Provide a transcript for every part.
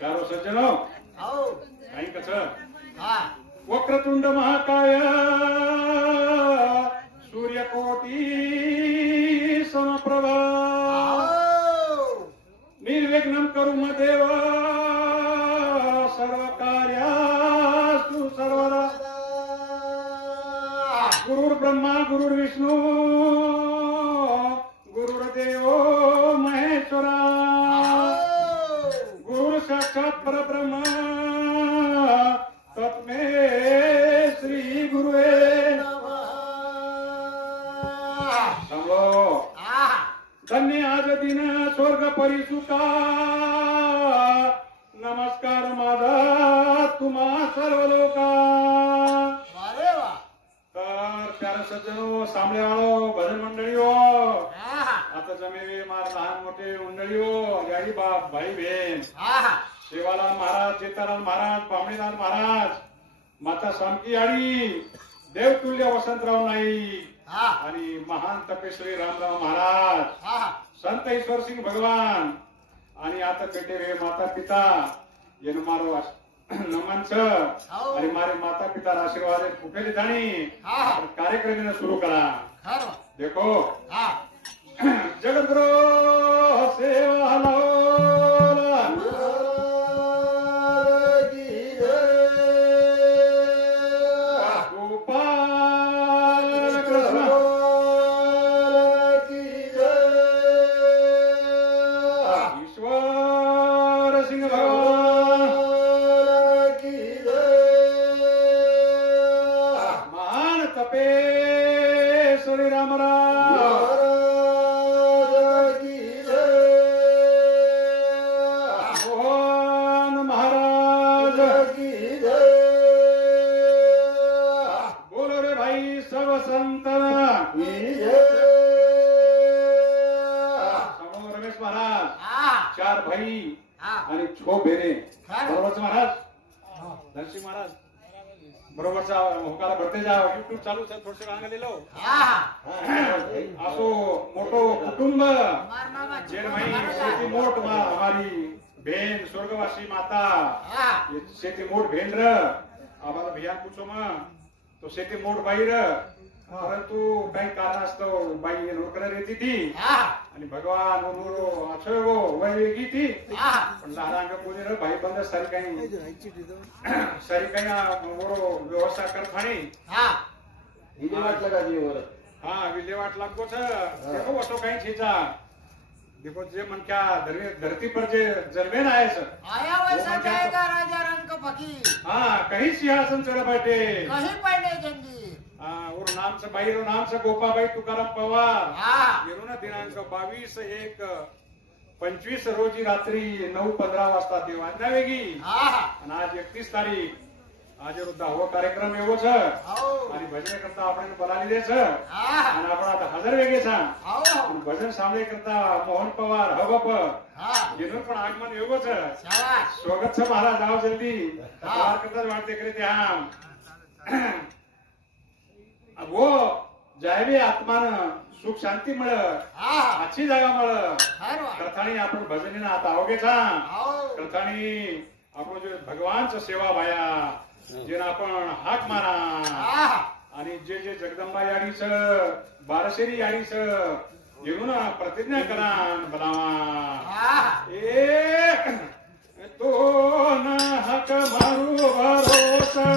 चारो सज्जनो हो काही कसं हा वक्रतुंड महाकाय सूर्यकोटी समप्रभा निर्विघ्नं करुम देव सर्व कार्यास्तु सर्वदा गुरुर्ब्रह्मा गुरुर्विष्णू गुरुर्देवो महेश्वरा गुरु साक्षात परब्रह्म तस्मै श्री गुरुवे नमः। धन्य आज दिन स्वर्ग परिसुता नमस्कार माझा तुम्हा सर्व लोका। तर प्यारे सज्जनो सामळे वाळो भजन मंडळी हो आता जमेवे मार लहान मोठे मंडळी हो याडी बाप भाई बहीण शिवालाल महाराज चेतालाल महाराज बामणीलाल महाराज माता सामकी आडी देवतुल्य वसंतराव नाईक आणि महान तपेश्वरी रामराव महाराज संत ईश्वर सिंग भगवान आणि आता बेटे रे माता पिता येन मारो नमन छ आणि मारे माता पिता आशीर्वाद फुकेली जाणी कार्यक्रम सुरू करा। देखो जगद्गुरु सेवा चार भाई आणि छो बेरे बरोबरच महाराज नरसिंह महाराज बरोबरचा होकाला भरते जा युट्यूब चालू आहे थोडसे सांगलेलो असो मोठो कुटुंब जेर भाई शेती मोठ हमारी बहन स्वर्गवासी माता शेती मोठ भेन र आम्हाला भैया पूछो मग तो शेती मोठ बाई र परंतु काही कारणास्तव बाई नोकर येते ती आणि भगवान असो वय वेगळी ती पण लहान पोरी र भाई बंद सारी काही व्यवस्था करतानी विल्हेवाट लगा दिए हाँ विल्हेवाट लागो देखो वसो काही चीजा देखो जे मन क्या धरती पर जे जन्मे ना आया वैसा जाएगा राजा रंग फकीर। हाँ कहीं सिंहासन चढ़ बैठे कहीं पढ़ने जंगी और नाम से भाई रो नाम से गोपाबाई तुकाराम पवार येरो ना दिनांक 22/1/25 रोजी रात्री 9:15 वाजता देवाज्ञा वेगी आणि आज 31 तारीख आज दहावा कार्यक्रम एवो छ आणि भजन करता आपण बोलाली दे छ आणि आपण आता हजर वेगे छ आणि भजन सामने करता मोहन पवार हबप येनो पण आगमन एवो छ स्वागत छ महाराज आओ जल्दी बाहर करता वाटते करे ते हम वो जायवे आत्मान सुख शांती मिळ अच्छी जागा मिळ कथाणी आपण भजनीना आता आवगे छा कथाणी आपण जो भगवानचं सेवा भाया जेना आपण हाक मारा आणि जे जे जगदंबा याडीच बारशेरी याडीच येऊन प्रतिज्ञा करा बनावा एक तो न हक मारू भरोसा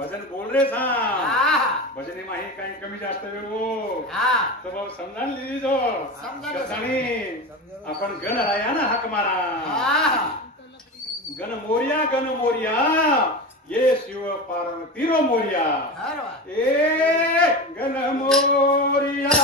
भजन बोल रे सा भजने माही काही कमी जास्त वेगो तर मग समजा लिहिजो कसानी आपण गण राया ना हाक मारा गण मोरिया ये शिव पार्वती रो मोरिया ए गण मोरिया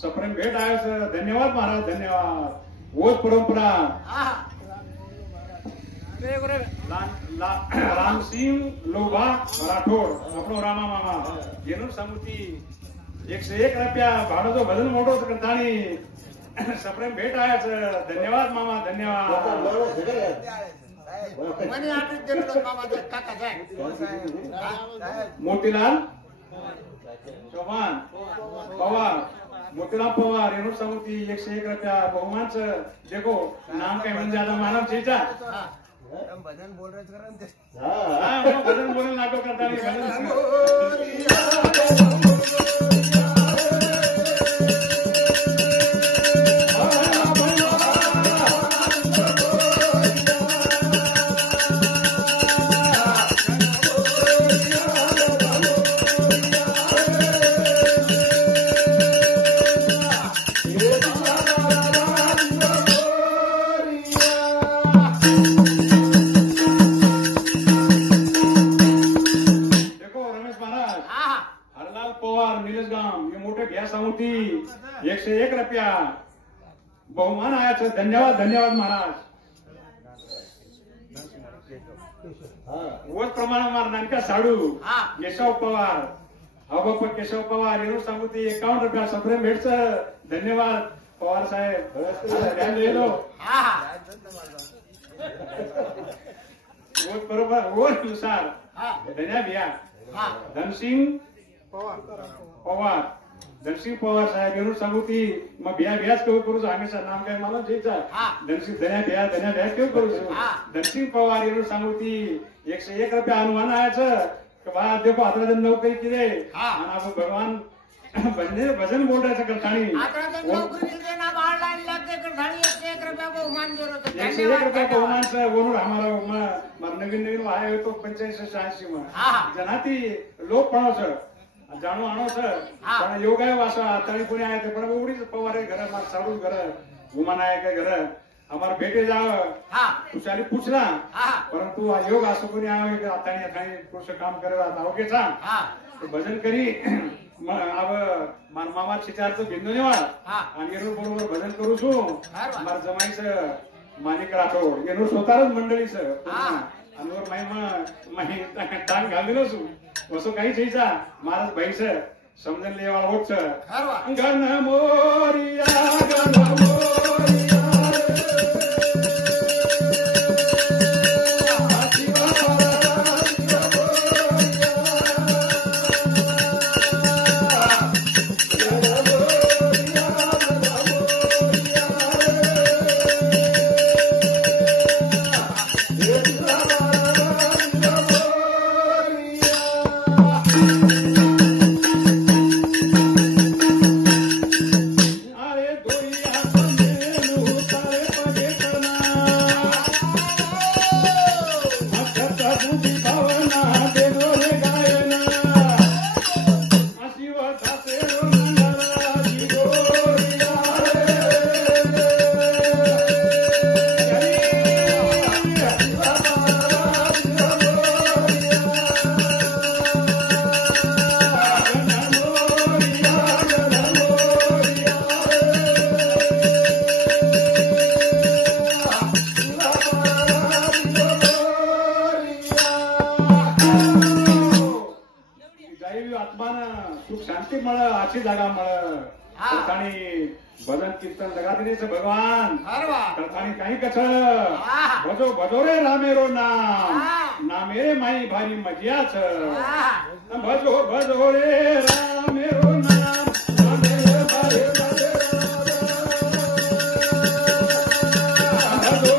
सप्रेम भेट आहे सर. धन्यवाद महाराज, धन्यवाद. ओज परंपरा रामसिंह लोभा राठोड આપણો રામા મામા જેનું સમૃદ્ધિ 101 रुपया भाडोचं भजन मोठं करतानी सप्रेम भेट आहेच. धन्यवाद मामा, धन्यवाद. मनी आठवत दिलं मामा काका साहेब. मोतीलाल चौहान पवार, मोतीलाल पवार रेणू समिती 101 रुपया बहुमानच. देखो नाम काय म्हणजे आता मानव चेचा भजन बोल रहे करा ते. भजन बोलून नाटक करताना भजन समिती 101 रुपया बहुमान आयाच. धन्यवाद, धन्यवाद महाराज. वच प्रमाण नानका साडू केशव पवार, अबाप केशव पवार रेणू समिती 51 रुपया सप्रेम भेटच. धन्यवाद पवार साहेब. बरोबर ओर नुसार धन्या भिया धनसिंग पवार, धनसिंग पवार साहेब रेणू समिती. मग बिया बियाच केव्हा करू हमेशा नाम काय मला जेचा धनसिंग धन्या बिया केव्हा करू. धनसिंग पवार रेणू समिती 101 रुपया अनुमान आयाचं. देखो आता नोकरी किती आणि आपण भगवान भजन बोल रहे करतानी 101 रुपया बहुमान दिलं. 101 रुपया बहुमान वरून आम्हाला नवीन नवीन वाया येतो 85-86 जनाती लोक पणावच जाणू आणवच पण योग आहे वासा तळी कोणी आहे ते पण एवढीच पवार आहे घर साडून घर गुमान आहे काय घर आम्हाला भेटे जावं तुझ्याने पूछला परंतु योग असं कोणी आहे आता पुरुष काम करत अवघे सांग भजन करी अब मामा शिचारचं बिंदू निवाड आणि येणूर बरोबर भजन करू छू. मार जमाईच माणिक राठोड येणूर स्वतःच मंडळीच आणि माही टांग घाललो छू असं काही छईचा महाराज भाईच समजन लेवा होत गण मोरिया गण मोरिया भजन कीर्तन लगा दिनेच भगवान करतानी काही कछ भजो भजो रे रामेरो नाम नामेरे माई भारी मजियाच. भजो भजो रे रामेरो नाम नामेरे भारी भजो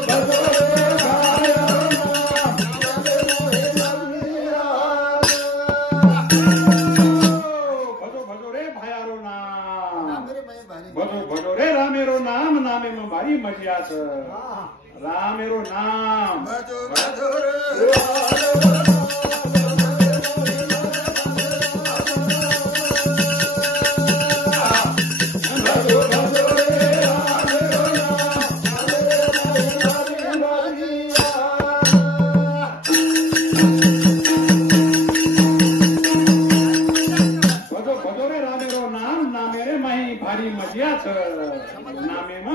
भजो रे भायारो नाम भजो भजो रे रामेरो नाम नामे में भारी मजियाच. रामेरो नाम भजो भजो रे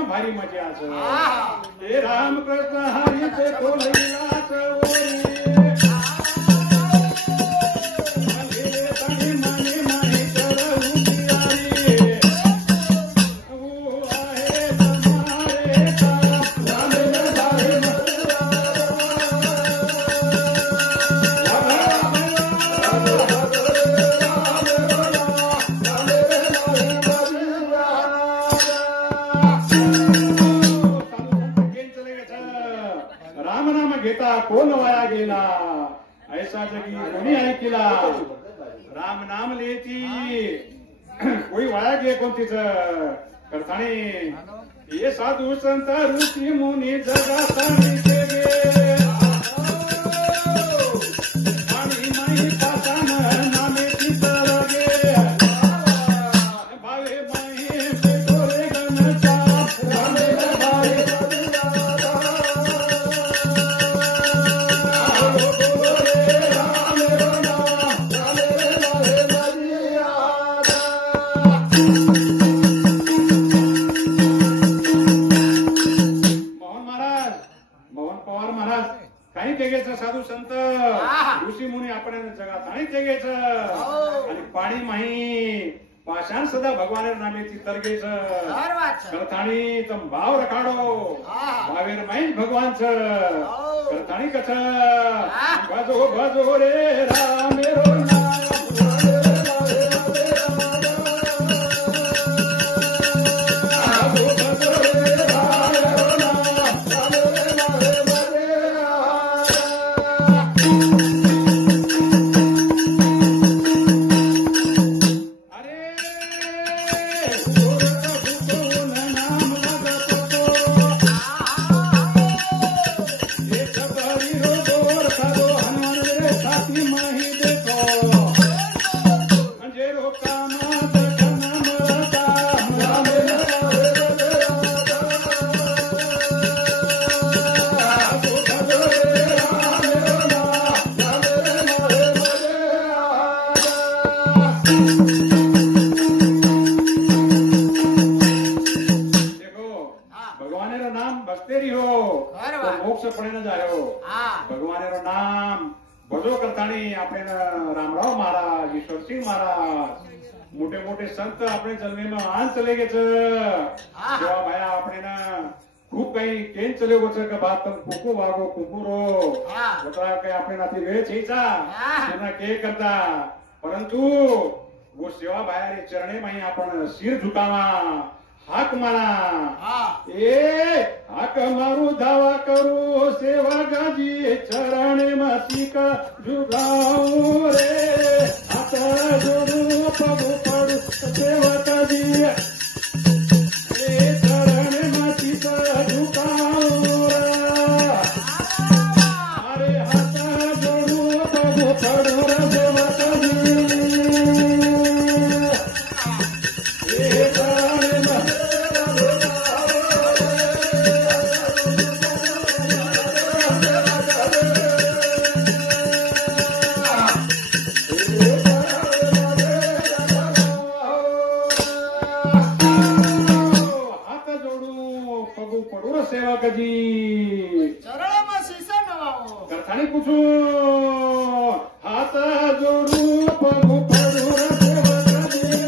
भारी मजाच. हे रामकृष्ण हरीचे कोलैयाच ओरी मने माने करऊ कोण वाया गेला ऐसा जगी कोणी ऐकिला राम नाम लेती कोई वाया गे कोणतीच करताने हे साधू संत ऋषी मुनी जगाता गे आणि माही पासान नामे चितर गे भावे माही पेटोरे गणचा रामे भावे साधू संत ऋषी मुनी आपण जगात आणि जगेच आणि पाणी माही पाषाण सदा भगवान नामे चितर गेच करताणी तम भाव रखाडो भावेर माही भगवानच करताणी कच भजो भजो रे राम रो भगवान नाम भजो करतानी आपण रामराव महाराज ईश्वरसिंह महाराज मोठे मोठे संत આપણે जन्मे आन चले गेच जेव्हा भाया आपण खूप काही केन चले गोच का बात कुकू वागो कुकुरो होता काही आपण आती वेळ छेचा त्यांना के करता परंतु वो सेवा भाया चरणे माही आपण सिर झुकावा हाक मारा ए हाक मारू धावा करू सेवा गाजी चरणे मासिक जुगाऊ रे हात जोडू पगू पडू सेवा गाजी रे चरणे मासिक जुगाऊ अरे हात जोडू पगू पडू सेवा गाजी सेवा कधी चरण शीशा नवाओ करतानी पूछू हात जोडू पगू पडू सेवा कधी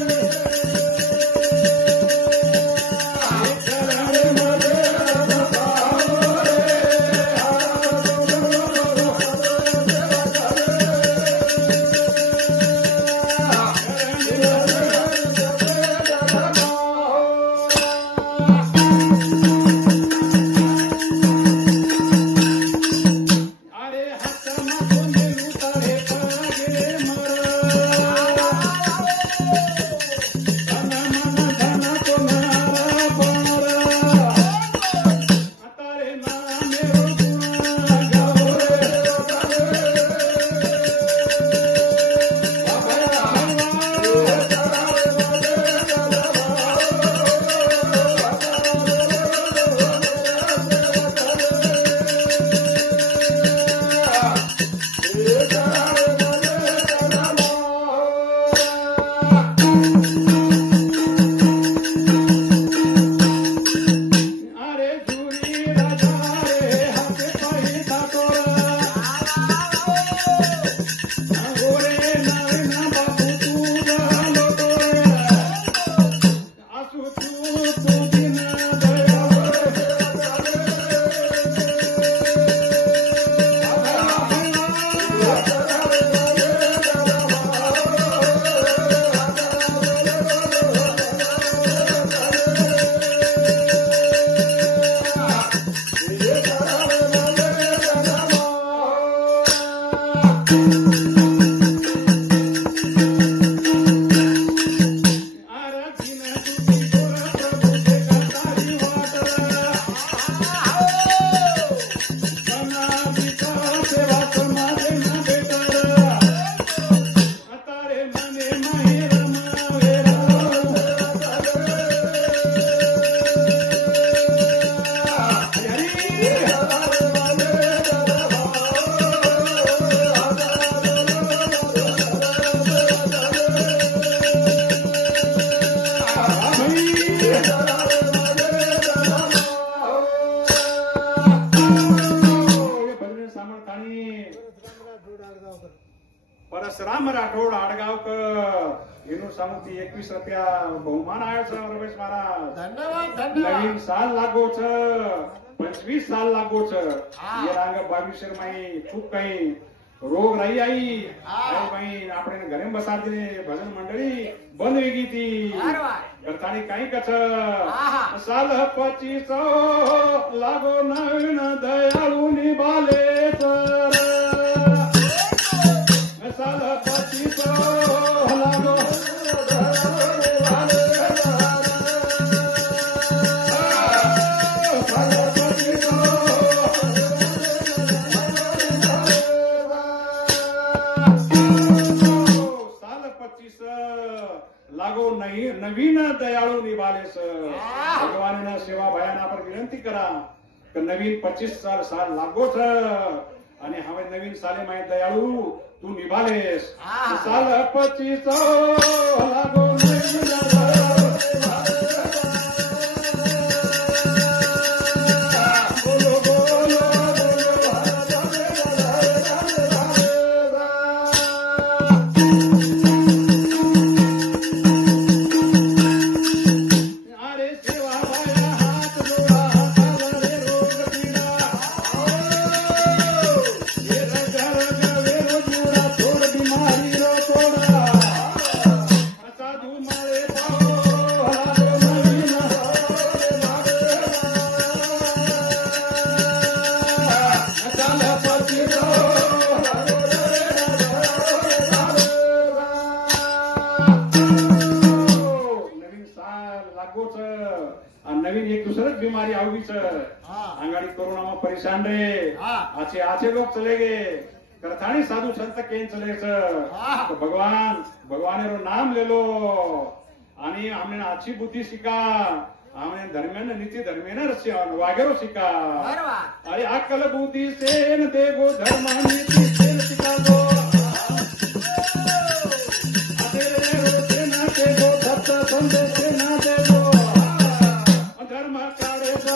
પરસરામ રાઠોડ આડગાવકર એનું સામુથી 21 રૂપિયા બહુમાન આવ્યો છે રમેશ મહારાજ. ધન્યવાદ ધન્યવાદ. નવીન સાલ લાગો છે 25 સાલ લાગો છે એ રાંગ 22 માં ખૂબ કઈ રોગ રહી આવી ભાઈ આપણે ઘરે બસાડીને ભજન મંડળી બંધ થઈ ગઈ હતી કરતાની કઈ કછ સાલ 25 લાગો નવીન દયાળુ ની બાલે સાલ 25 લાગો લાગો નવીન દયાળુ નિભાલે છે ભગવાનના સેવા ભાયાના પર વિનંતી કરા કે નવીન 25 સાલ લાગો છે અને હવે નવીન સાલે માં દયાળુ તું નિભાલેસ સાલ 25 લાગો નવીન નવીન એક दूसरे बीमारी આવી છે આંગાડી કોરોનામાં પરેશાન રે આછે લોग चले गए करथानी साधु संत केन चले છે तो भगवान रो नाम ले लो आणि हमने अच्छी बुद्धि शिका हमने धर्मेन नीति धर्मेन वागेरो शिका अरे अक्कल बुद्धि से न देगो धर्म नीति से शिका दो अतेरे रोते ना देगो भक्त संदेश ना देगो धर्म काढ़े दो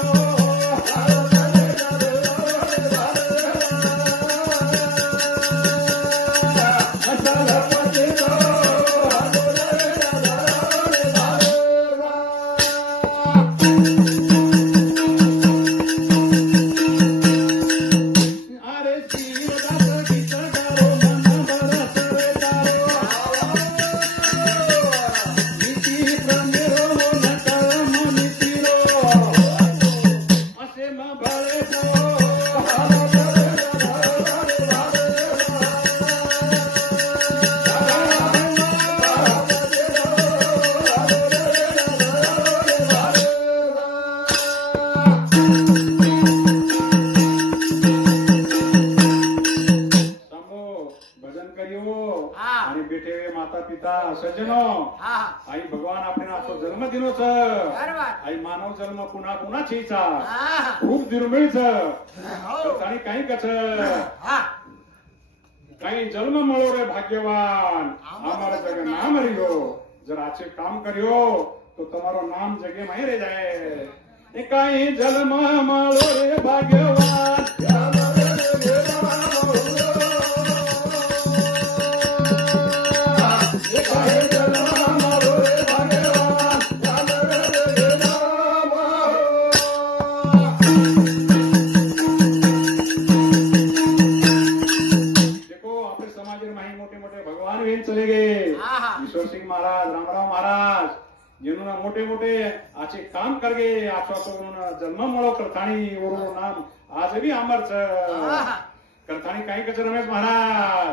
सज्जनो आई भगवान आपने आजो जन्मदिनो छ आई मानव जन्म पुन्हा पुन्हा छीचा खूप दुर्मिळ छ आणि काही कछ काही जन्म મળો रे भाग्यवान हमारा जग नाम रियो जर आचे काम करियो तो तुम्हारो नाम जगे में रह जाए ए काही जन्म મળો रे भाग्यवान चले गए ईश्वर सिंह महाराज रामराव महाराज जिन्होंने मोटे मोटे आचे काम कर गए आछो जन्म મળો करथाणी ओरो नाम आज भी अमर छ करथाणी काही कच रमेश महाराज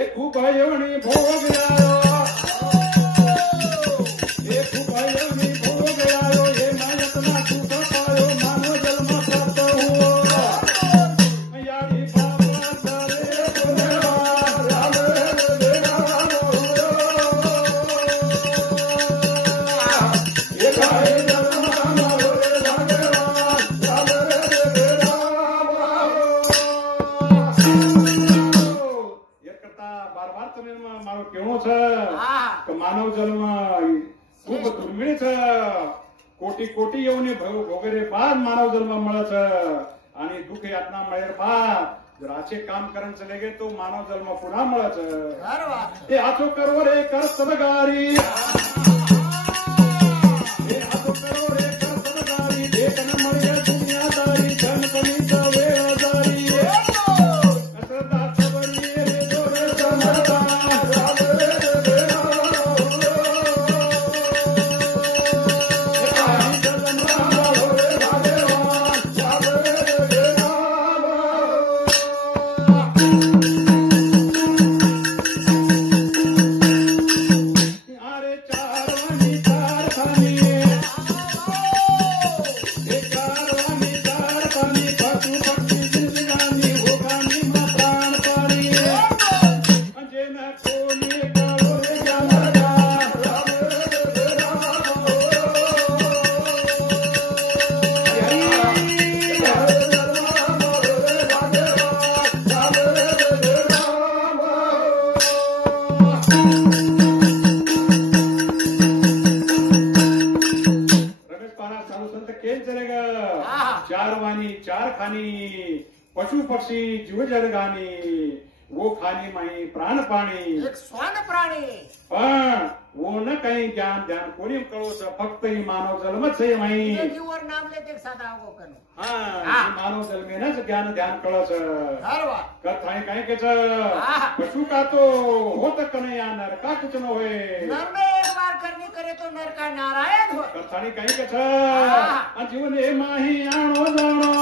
एक खूप येवणी भोग आयो एक खूप येवणी भोग आयो हे मायतना सुख पायो मानव जन्म प्राप्त हुओ याडी बाबा करे મારો કેવો છે કે માનવ જન્મ ખૂબ દુર્મિળ છે कोटी कोटी येऊन वगैरे बाद मानव जन्म મળે आणि दुःख यातना મળે बाद जर आचे काम करण चले गे तो मानव जन्म पुन्हा મળે ते आचो करो रे कर सबगारी हे आचो करो रे कर सबगारी देख न મળે दुनियादारी धन कमी सवे हजारी असरदा सबरी रे जोरे समरदा पशु पक्षी जीव जडगानी वो खानी माही प्राण पाणी एक स्वान प्राणी पण वो न काही ज्ञान ध्यान कोणी कळो फक्त ही मानव जन्मच आहे माही जीवर नाम लेते साधा हो कनो हा मानव जन्मेनच ज्ञान ध्यान कळस हरवा कथाई काय केच पशु का तो होत कन्हैया नर का कुछ न होय नर में एक बार करनी करे तो नर का नारायण हो कथाई काय केच जीवन हे माही आणो जाणो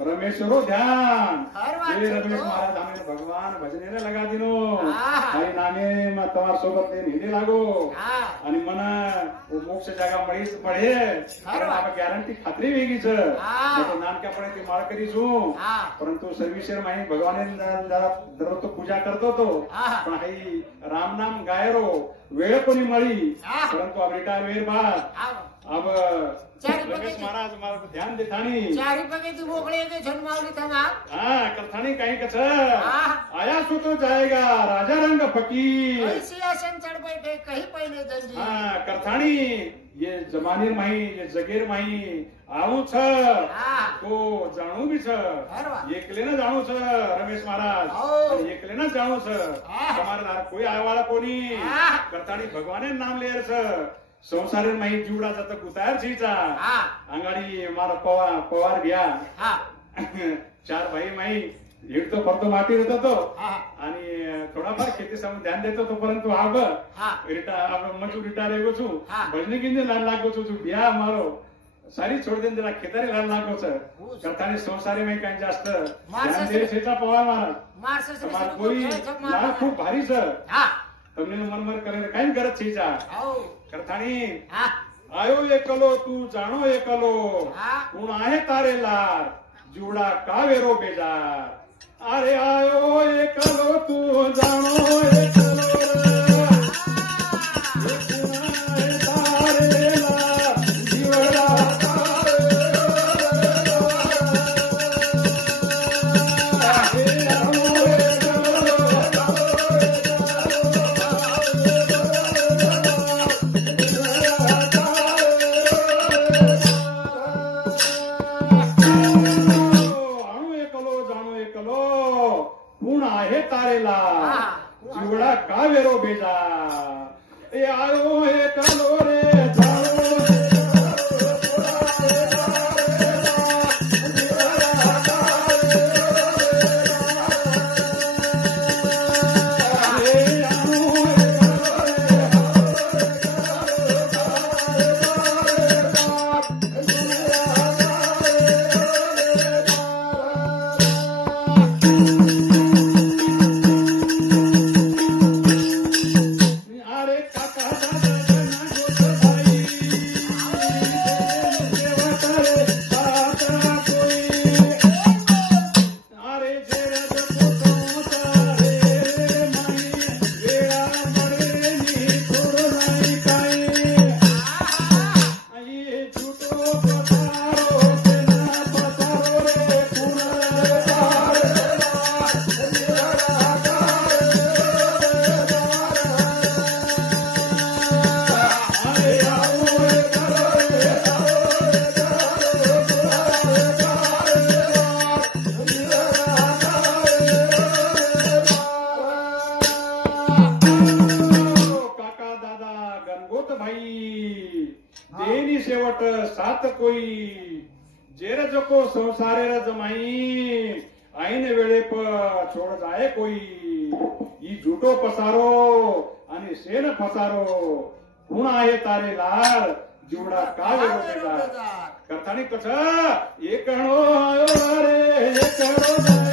रमेश्वरो ध्यान ये रमेश महाराज आम्ही भगवान भजनेने लगा दिनो आणि नामे તમાર सोबत हिंदी लागो आणि मना मोक्ष जागा મળીશ પડે આપણે ગેરંટી ખાતરી વેગી છે તો નાનકાપણે થી માળ કરી છું પરંતુ સર્વિસર માં ભગવાને દરરોજ તો પૂજા કરતો તો પણ હઈ રામ નામ ગાયરો વેળ કોની મળી પરંતુ આ રિટાયર વેર બાદ अब रमेश महाराज मारा ध्यान देतानी चारी पगे ती मोकळे के जन्मावली तमा हां कथानी काही कछ आया सो तो जाएगा राजा रंग फकीर ऐसी आसन चढ़ बैठे कहीं पहले दंजी हां कथानी ये जमानीर माही ये जगेर माही आऊ छ तो जाणू भी छ एकले ना जाणू छ रमेश महाराज एकले ना जाणू छ તમારા કોઈ આવાળા કોની કથાની ભગવાને નામ લેર छ संसारी माही जीवडा जात गुतार छीचा अंगाडी मार पवार घ्या चार भाई माही हिडतो फरतो माटी होतो तो आणि थोडाफार खेती सामू ध्यान देतो तो परंतु आब मजूर रिटायर एगो छु भजनी गिंजे लान लागो छु बिया मारो सारी छोड़ देन जरा खेतारी लान लागो छ करतानी संसारी माही काही जास्त ध्यान दे छेचा पवार महाराज तुम्हार कोई लाल खूप भारी छ તમને મનમર કરે કાઈ ગરજ छीचा करतानी आयो एकलो तू जाणो एकलो कोण आहे तारे लार जुडा कावेरो बेजार अरे आयो एकलो तू जाणो एकलो तारे लार जुडा जीवड़ा कावेरो बेजा ए आयो हे कलो रे जानो शेवट सात कोई जेर जको संसारे र जमाई आईन वेळे प छोड जाए कोई ई झूठो पसारो आणि शेण फसारो गुण आहे तारे लाल जीवडा का वेगळा करतानी कस एकणो आयो रे एकणो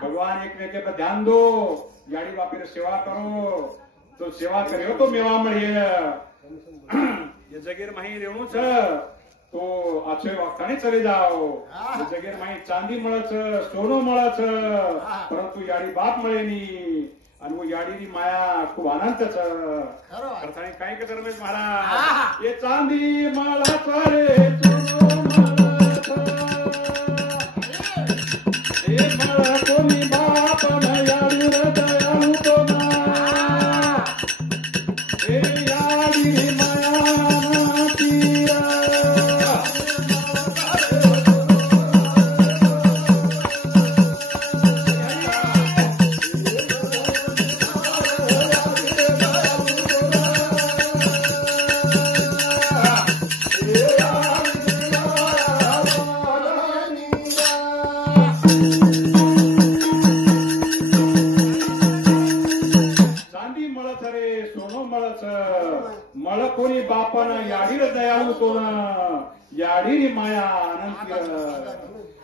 भगवान एक वेके पर ध्यान दो याड़ी बापी सेवा करो तो सेवा करो तो मेवा મળીએ ये जगीर माही रेणू छ तो अच्छे वक्ताने चले जाओ ये जगीर माही चांदी મળે છે સોનું મળે છે પરંતુ याड़ी बाप મળે ની અને वो याड़ी ની माया खूब आनंद छ अर्थाने काय के धर्मेश महाराज ये चांदी મળે છે रे सोનું कोणी बाप याडी रे दयाळू तो ना हे याडी माया नातीया मळ कोणी बापान याडीर दयाळू तो ना याडी माया अनंत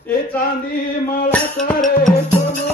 ए चांदी मळा रे सोनो